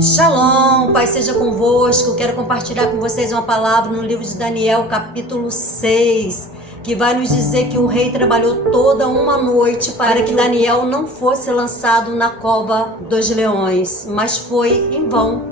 Shalom, Pai seja convosco. Quero compartilhar com vocês uma palavra no livro de Daniel, capítulo 6, que vai nos dizer que o rei trabalhou toda uma noite para que Daniel não fosse lançado na cova dos leões, mas foi em vão.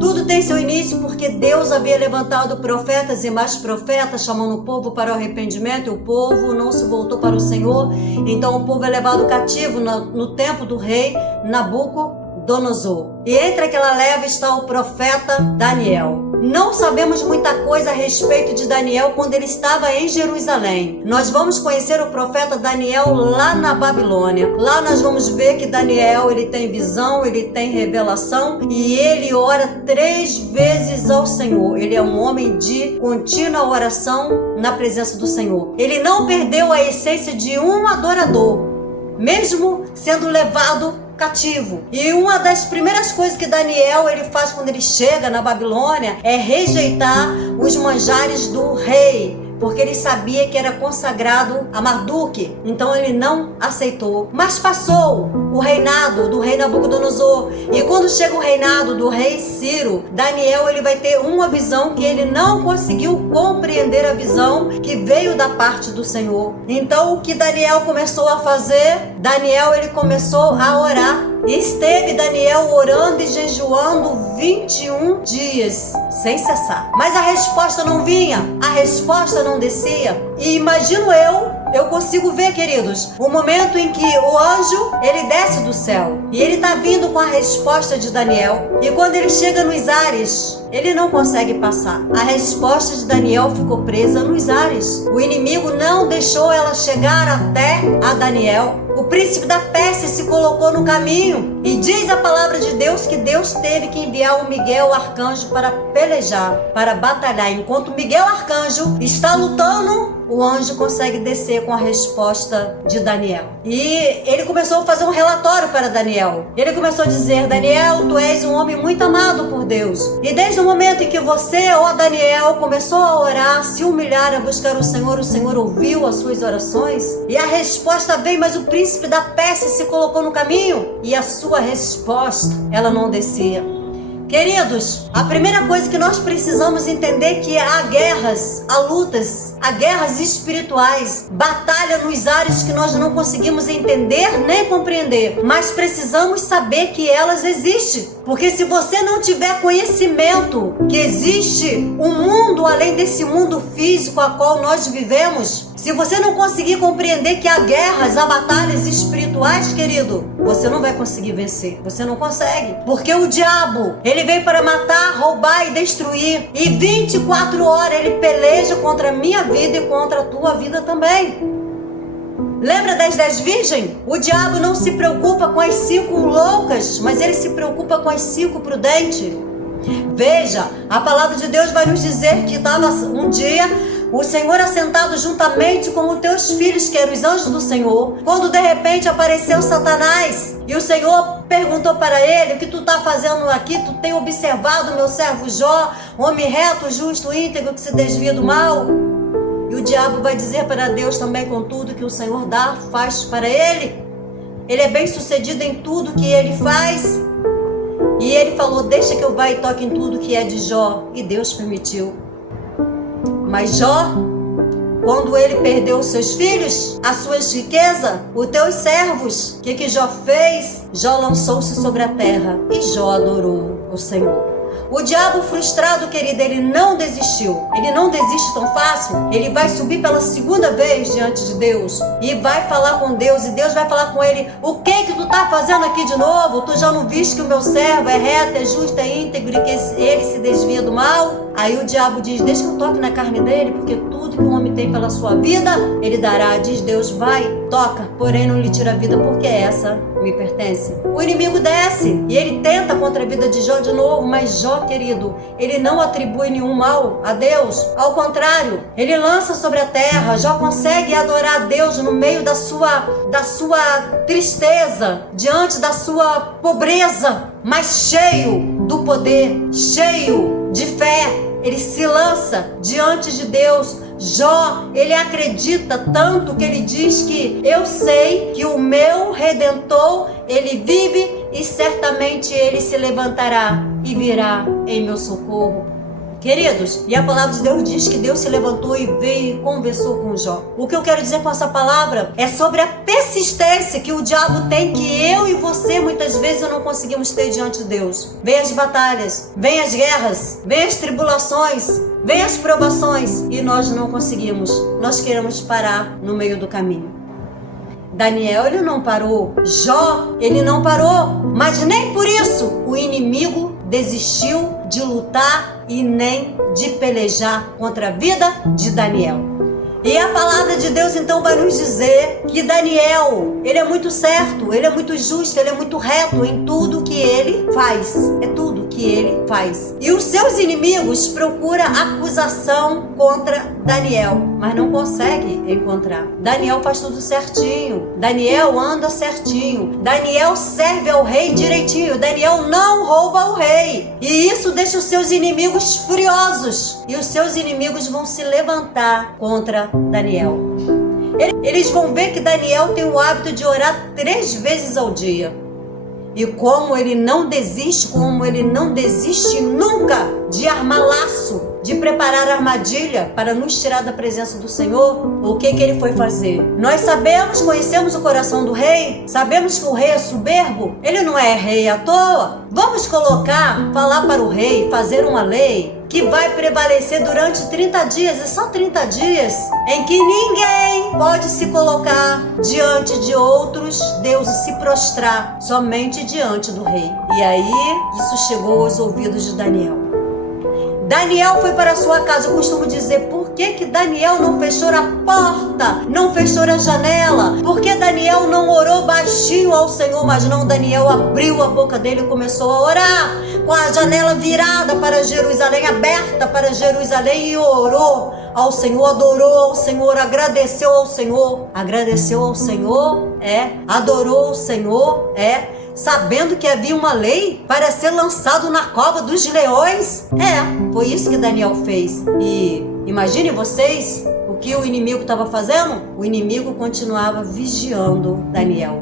Tudo tem seu início porque Deus havia levantado profetas e mais profetas, chamando o povo para o arrependimento, e o povo não se voltou para o Senhor. Então o povo é levado cativo no tempo do rei Nabucodonosor. E entre aquela leva está o profeta Daniel. Não sabemos muita coisa a respeito de Daniel quando ele estava em Jerusalém. Nós vamos conhecer o profeta Daniel lá na Babilônia. Lá nós vamos ver que Daniel, ele tem visão, ele tem revelação e ele ora 3 vezes ao Senhor. Ele é um homem de contínua oração na presença do Senhor. Ele não perdeu a essência de um adorador, mesmo sendo levado cativo. E uma das primeiras coisas que Daniel ele faz quando ele chega na Babilônia é rejeitar os manjares do rei, porque ele sabia que era consagrado a Marduk, então ele não aceitou. Mas passou o reinado do rei Nabucodonosor, e quando chega o reinado do rei Ciro, Daniel ele vai ter uma visão que ele não conseguiu compreender, a visão que veio da parte do Senhor. Então o que Daniel começou a fazer? Daniel ele começou a orar. E esteve Daniel orando e jejuando 21 dias, sem cessar. Mas a resposta não vinha, a resposta não descia. E imagino eu consigo ver, queridos, o momento em que o anjo, ele desce do céu. E ele está vindo com a resposta de Daniel. E quando ele chega nos ares, ele não consegue passar. A resposta de Daniel ficou presa nos ares. O inimigo não deixou ela chegar até a Daniel. O príncipe da Pérsia se colocou no caminho. E diz a palavra de Deus que Deus teve que enviar o Miguel, o arcanjo, para pelejar, para batalhar. Enquanto Miguel, arcanjo, está lutando, o anjo consegue descer com a resposta de Daniel. E ele começou a fazer um relatório para Daniel. Ele começou a dizer: Daniel, tu és um homem muito amado por Deus. E desde o momento em que você, ó Daniel, começou a orar, se humilhar, a buscar o Senhor ouviu as suas orações. E a resposta veio, mas o príncipe da Pérsia se colocou no caminho. E a sua resposta, ela não descia. Queridos, a primeira coisa que nós precisamos entender é que há guerras, há lutas, há guerras espirituais, batalha nos ares que nós não conseguimos entender nem compreender, mas precisamos saber que elas existem. Porque se você não tiver conhecimento que existe um mundo além desse mundo físico a qual nós vivemos, se você não conseguir compreender que há guerras, há batalhas espirituais, querido, você não vai conseguir vencer. Você não consegue. Porque o diabo, ele veio para matar, roubar e destruir. E 24 horas ele peleja contra a minha vida e contra a tua vida também. Lembra das 10 virgens? O diabo não se preocupa com as 5 loucas, mas ele se preocupa com as 5 prudentes. Veja, a palavra de Deus vai nos dizer que estava um dia o Senhor assentado juntamente com os teus filhos, que eram os anjos do Senhor, quando de repente apareceu Satanás. E o Senhor perguntou para ele: o que tu está fazendo aqui? Tu tem observado meu servo Jó, homem reto, justo, íntegro, que se desvia do mal? E o diabo vai dizer para Deus também: com tudo que o Senhor dá, faz para ele. Ele é bem sucedido em tudo que ele faz. E ele falou: deixa que eu vá e toque em tudo que é de Jó. E Deus permitiu. Mas Jó, quando ele perdeu os seus filhos, as suas riquezas, os teus servos, o que Jó fez? Jó lançou-se sobre a terra e Jó adorou o Senhor. O diabo frustrado, querida, ele não desistiu. Ele não desiste tão fácil. Ele vai subir pela segunda vez diante de Deus e vai falar com Deus. E Deus vai falar com ele: o que tu tá fazendo aqui de novo? Tu já não viste que o meu servo é reto, é justo, é íntegro e que ele se desvia do mal? Aí o diabo diz: deixa que eu toque na carne dele, porque tudo que o homem tem pela sua vida, ele dará. Diz Deus: vai, toca, porém não lhe tira a vida, porque essa me pertence. O inimigo desce e ele tenta contra a vida de Jó de novo, mas Jó, querido, ele não atribui nenhum mal a Deus. Ao contrário, ele lança sobre a terra. Jó consegue adorar a Deus no meio da sua tristeza, diante da sua pobreza, mas cheio do poder, cheio de fé. Ele se lança diante de Deus. Jó, ele acredita tanto que ele diz que eu sei que o meu Redentor, ele vive e certamente ele se levantará e virá em meu socorro. Queridos, e a palavra de Deus diz que Deus se levantou e veio e conversou com Jó. O que eu quero dizer com essa palavra é sobre a persistência que o diabo tem, que eu e você muitas vezes não conseguimos ter diante de Deus. Vem as batalhas, vem as guerras, vem as tribulações, vem as provações e nós não conseguimos. Nós queremos parar no meio do caminho. Daniel, ele não parou. Jó, ele não parou. Mas nem por isso o inimigo desistiu de lutar e nem de pelejar contra a vida de Daniel. E a palavra de Deus então vai nos dizer que Daniel, ele é muito certo, ele é muito justo, ele é muito reto em tudo que ele faz. É tudo que ele faz. E os seus inimigos procuram acusação contra Daniel, mas não consegue encontrar. Daniel faz tudo certinho. Daniel anda certinho. Daniel serve ao rei direitinho. Daniel não rouba o rei. E isso deixa os seus inimigos furiosos. E os seus inimigos vão se levantar contra Daniel. Eles vão ver que Daniel tem o hábito de orar 3 vezes ao dia. E como ele não desiste nunca de armar laço, de preparar armadilha para nos tirar da presença do Senhor, o que ele foi fazer? Nós conhecemos o coração do rei, sabemos que o rei é soberbo, ele não é rei à toa. Vamos falar para o rei, fazer uma lei que vai prevalecer durante 30 dias, é só 30 dias, em que ninguém pode se colocar diante de outros deuses, se prostrar somente diante do rei. E aí, isso chegou aos ouvidos de Daniel. Daniel foi para a sua casa. Eu costumo dizer, por que Daniel não fechou a porta, não fechou a janela? Por que Daniel não orou baixinho ao Senhor? Mas não, Daniel abriu a boca dele e começou a orar, com a janela virada para Jerusalém, aberta para Jerusalém, e orou ao Senhor, adorou ao Senhor, agradeceu ao Senhor. Agradeceu ao Senhor, adorou ao Senhor, sabendo que havia uma lei para ser lançado na cova dos leões. Foi isso que Daniel fez. E imaginem vocês o que o inimigo estava fazendo. O inimigo continuava vigiando Daniel.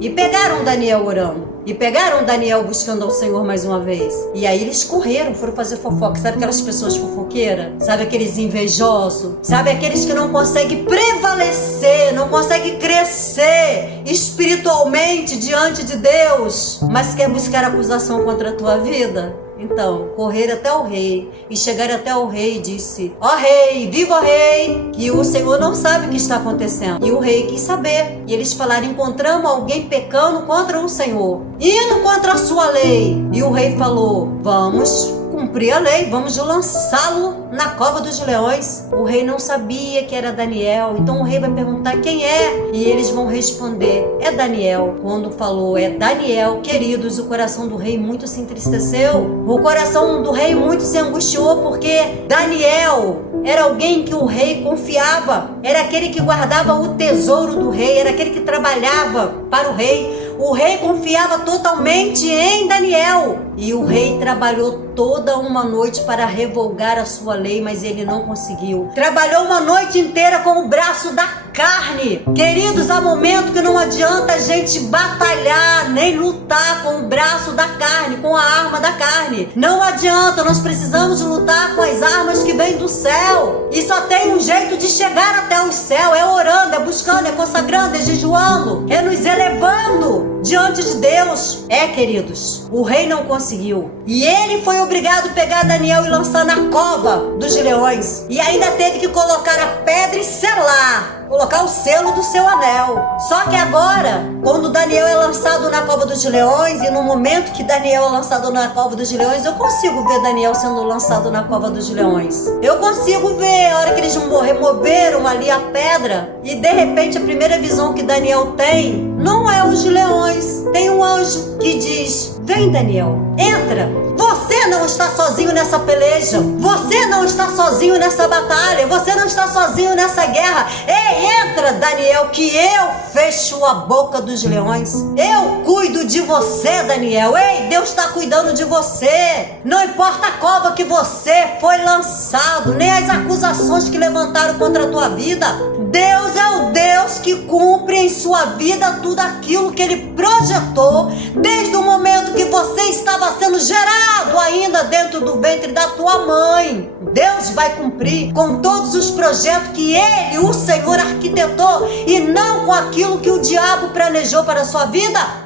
E pegaram Daniel orando. E pegaram Daniel buscando ao Senhor mais uma vez. E aí eles correram, foram fazer fofoca. Sabe aquelas pessoas fofoqueiras? Sabe aqueles invejosos? Sabe aqueles que não conseguem prevalecer, não conseguem crescer espiritualmente diante de Deus, mas quer buscar acusação contra a tua vida? Então, correram até o rei e chegaram até o rei e disse: ó rei, viva o rei, que o Senhor não sabe o que está acontecendo. E o rei quis saber. E eles falaram: encontramos alguém pecando contra o Senhor, indo contra a sua lei. E o rei falou: vamos cumprir a lei, vamos lançá-lo na cova dos leões. O rei não sabia que era Daniel, então o rei vai perguntar quem é, e eles vão responder: é Daniel. Quando falou é Daniel, queridos, o coração do rei muito se entristeceu, o coração do rei muito se angustiou, porque Daniel era alguém que o rei confiava, era aquele que guardava o tesouro do rei, era aquele que trabalhava para o rei. O rei confiava totalmente em Daniel. E o rei trabalhou toda uma noite para revogar a sua lei, mas ele não conseguiu. Trabalhou uma noite inteira com o braço da carne. Queridos, há momento que não adianta a gente batalhar, nem lutar com o braço da carne, com a arma da carne. Não adianta, nós precisamos lutar com as armas que vêm do céu. E só tem um jeito de chegar até o céu, é orando, é buscando, é consagrando, é jejuando, é nos elevando diante de Deus. Queridos, o rei não conseguiu. E ele foi obrigado a pegar Daniel e lançar na cova dos leões. E ainda teve que colocar a pedra e selar, colocar o selo do seu anel. Só que agora, quando Daniel é lançado na cova dos leões, e no momento que Daniel é lançado na cova dos leões, eu consigo ver Daniel sendo lançado na cova dos leões. Eu consigo ver a hora que eles removeram ali a pedra, e de repente a primeira visão que Daniel tem não é os leões. Tem um anjo que diz: vem, Daniel, entra. Você não está sozinho nessa peleja. Você não está sozinho nessa batalha. Você não está sozinho nessa guerra. Ei, entra, Daniel, que eu fecho a boca dos leões. Eu cuido de você, Daniel. Ei, Deus está cuidando de você. Não importa a cova que você foi lançado, nem as acusações que levantaram contra a tua vida. Deus é o Deus que cumpre em sua vida tudo aquilo que Ele projetou desde o momento que você estava sendo gerado ainda dentro do ventre da tua mãe. Deus vai cumprir com todos os projetos que Ele, o Senhor, arquitetou e não com aquilo que o diabo planejou para a sua vida.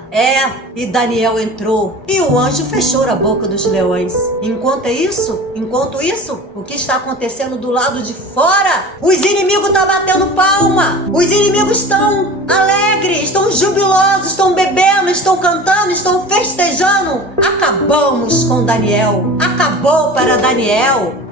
E Daniel entrou e o anjo fechou a boca dos leões. Enquanto isso, o que está acontecendo do lado de fora? Os inimigos estão batendo palma, os inimigos estão alegres, estão jubilosos, estão bebendo, estão cantando, estão festejando. Acabamos com Daniel, acabou para Daniel.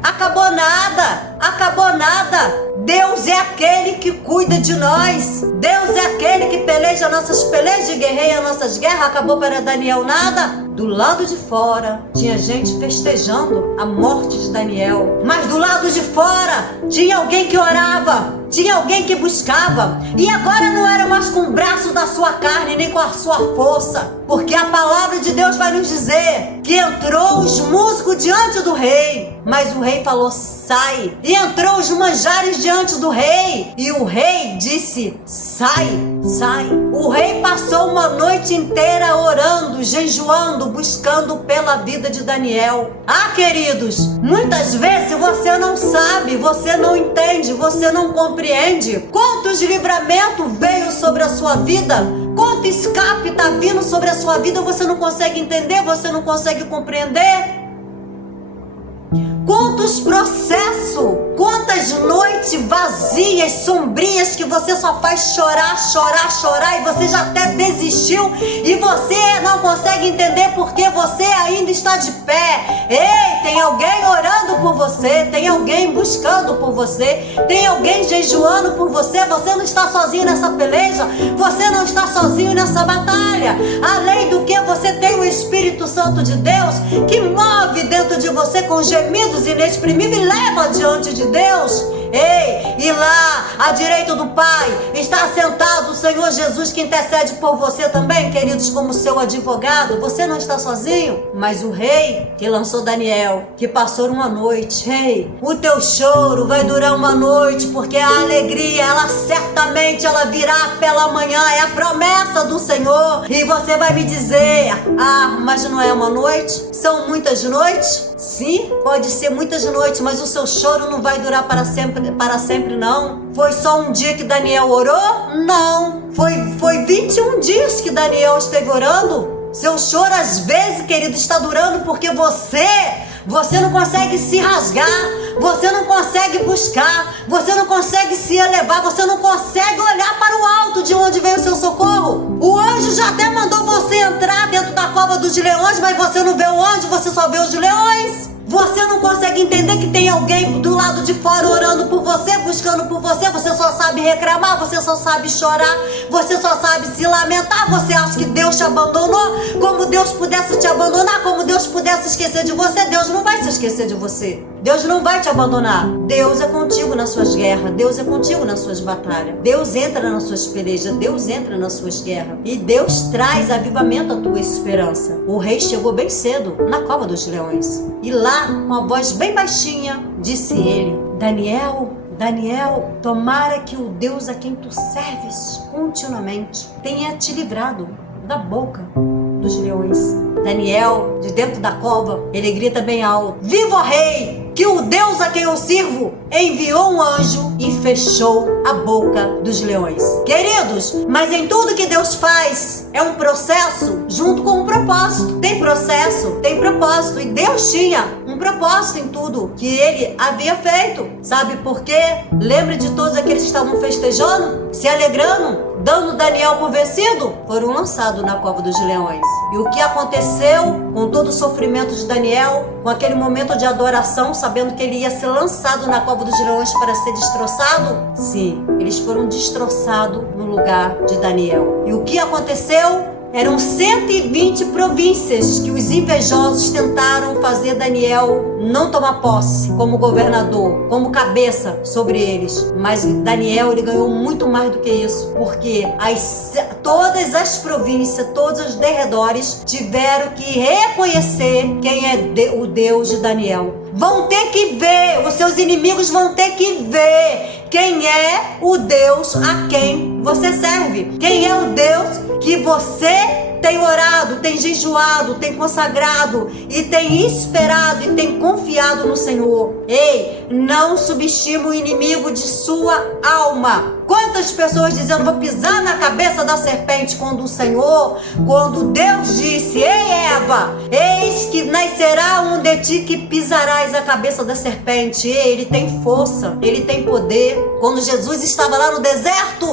Acabou nada, acabou nada. Deus é aquele que cuida de nós. Deus é aquele que peleja nossas pelejas e guerreia nossas guerras. Acabou para Daniel nada? Do lado de fora tinha gente festejando a morte de Daniel. Mas do lado de fora tinha alguém que orava, tinha alguém que buscava. E agora não era mais com o braço da sua carne, nem com a sua força. Porque a palavra de Deus vai nos dizer que entrou os músicos diante do rei. Mas o rei falou, sai. E entrou os manjares diante do rei. E o rei disse, sai, sai. O rei passou uma noite inteira orando, jejuando, buscando pela vida de Daniel. Queridos, muitas vezes você não sabe, você não entende, você não compreende quantos livramentos veio sobre a sua vida, quanto escape está vindo sobre a sua vida, você não consegue entender, você não consegue compreender. Quantos processos, quantas noites vazias, sombrias que você só faz chorar, chorar, chorar e você já até desistiu e você não consegue entender porque você ainda está de pé. Ei, tem alguém orando por você, tem alguém buscando por você, tem alguém jejuando por você. Você não está sozinho nessa peleja, você não está sozinho nessa batalha. Além do que, você tem o Espírito Santo de Deus que move dentro de você com gemidos inexprimível e leva diante de Deus. Ei, e lá à direita do Pai está assentado o Senhor Jesus, que intercede por você também, queridos, como seu advogado. Você não está sozinho. Mas o rei que lançou Daniel, que passou uma noite, ei, o teu choro vai durar uma noite, porque a alegria, ela certamente ela virá pela manhã, é a promessa do Senhor. E você vai me dizer, mas não é uma noite? São muitas noites? Sim, pode ser muitas noites, mas o seu choro não vai durar para sempre não. Foi só um dia que Daniel orou? Não. Foi 21 dias que Daniel esteve orando. Seu choro às vezes, querido, está durando porque você não consegue se rasgar, você não consegue buscar, você não consegue se elevar, você não consegue olhar para o alto de onde veio o seu socorro. O anjo já até mandou você entrar dentro da cova dos leões, mas você não vê o anjo, você só vê os leões. Você não consegue entender que tem alguém do lado de fora orando por você, buscando por você. Você só sabe reclamar, você só sabe chorar, você só sabe se lamentar. Você acha que Deus te abandonou? Como Deus pudesse te abandonar, como Deus pudesse esquecer de você. Deus não vai se esquecer de você. Deus não vai te abandonar. Deus é contigo nas suas guerras, Deus é contigo nas suas batalhas. Deus entra nas suas pelejas, Deus entra nas suas guerras. E Deus traz avivamento à tua esperança. O rei chegou bem cedo na cova dos leões. E lá, com a voz bem baixinha, disse ele, Daniel, Daniel, tomara que o Deus a quem tu serves continuamente tenha te livrado da boca dos leões. Daniel, de dentro da cova, ele grita bem alto, viva o rei, que o Deus a quem eu sirvo enviou um anjo e fechou a boca dos leões. Queridos, mas em tudo que Deus faz é um processo junto com um propósito. Tem processo, tem propósito, e Deus tinha um propósito em tudo que ele havia feito. Sabe por quê? Lembra de todos aqueles que estavam festejando, se alegrando, dando Daniel por vencido? Foram lançados na cova dos leões. E o que aconteceu com todo o sofrimento de Daniel, com aquele momento de adoração, sabendo que ele ia ser lançado na cova dos leões para ser destroçado? Sim, eles foram destroçados no lugar de Daniel. E o que aconteceu? Eram 120 províncias que os invejosos tentaram fazer Daniel não tomar posse como governador, como cabeça sobre eles. Mas Daniel, ele ganhou muito mais do que isso, porque todas as províncias, todos os derredores tiveram que reconhecer quem é o Deus de Daniel. vão ter que ver, os seus inimigos vão ter que ver quem é o Deus a quem você serve. Quem é o Deus que você tem orado, tem jejuado, tem consagrado e tem esperado e tem confiado no Senhor. Ei, não subestime o inimigo de sua alma. Quantas pessoas dizendo, vou pisar na cabeça da serpente, quando Deus disse, ei Eva, eis que nascerá um de ti que pisarás a cabeça da serpente. Ei, ele tem força, ele tem poder. Quando Jesus estava lá no deserto,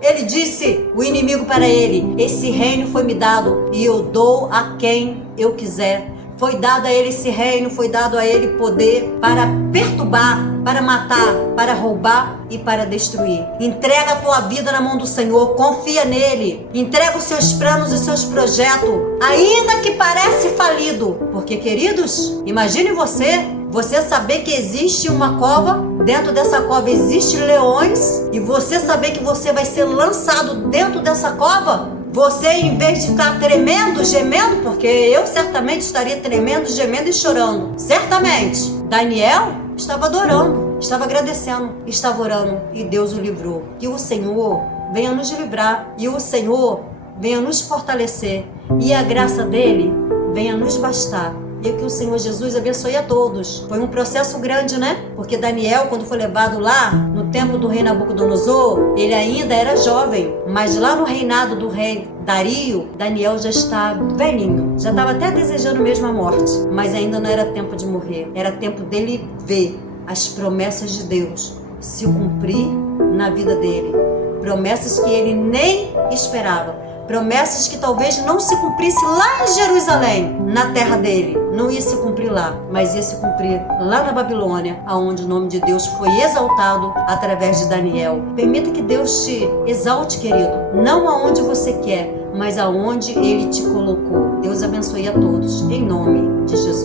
ele disse, o inimigo para ele, esse reino foi me dado e eu dou a quem eu quiser. Foi dado a ele esse reino, foi dado a ele poder para perturbar, para matar, para roubar e para destruir. Entrega a tua vida na mão do Senhor, confia nele. Entrega os seus planos e os seus projetos, ainda que parece falido. Porque, queridos, imagine você saber que existe uma cova, dentro dessa cova existem leões, e você saber que você vai ser lançado dentro dessa cova. Você, em vez de ficar tremendo, gemendo, porque eu certamente estaria tremendo, gemendo e chorando. Certamente. Daniel estava adorando, estava agradecendo, estava orando e Deus o livrou. Que o Senhor venha nos livrar e o Senhor venha nos fortalecer e a graça dele venha nos bastar. E que o Senhor Jesus abençoe a todos. Foi um processo grande, né? Porque Daniel, quando foi levado lá, no templo do rei Nabucodonosor, ele ainda era jovem. Mas lá no reinado do rei Dario, Daniel já está velhinho. Já estava até desejando mesmo a morte. Mas ainda não era tempo de morrer. Era tempo dele ver as promessas de Deus se cumprir na vida dele. Promessas que ele nem esperava. Promessas que talvez não se cumprisse lá em Jerusalém, na terra dele. Não ia se cumprir lá, mas ia se cumprir lá na Babilônia, aonde o nome de Deus foi exaltado através de Daniel. Permita que Deus te exalte, querido. Não aonde você quer, mas aonde Ele te colocou. Deus abençoe a todos, em nome de Jesus.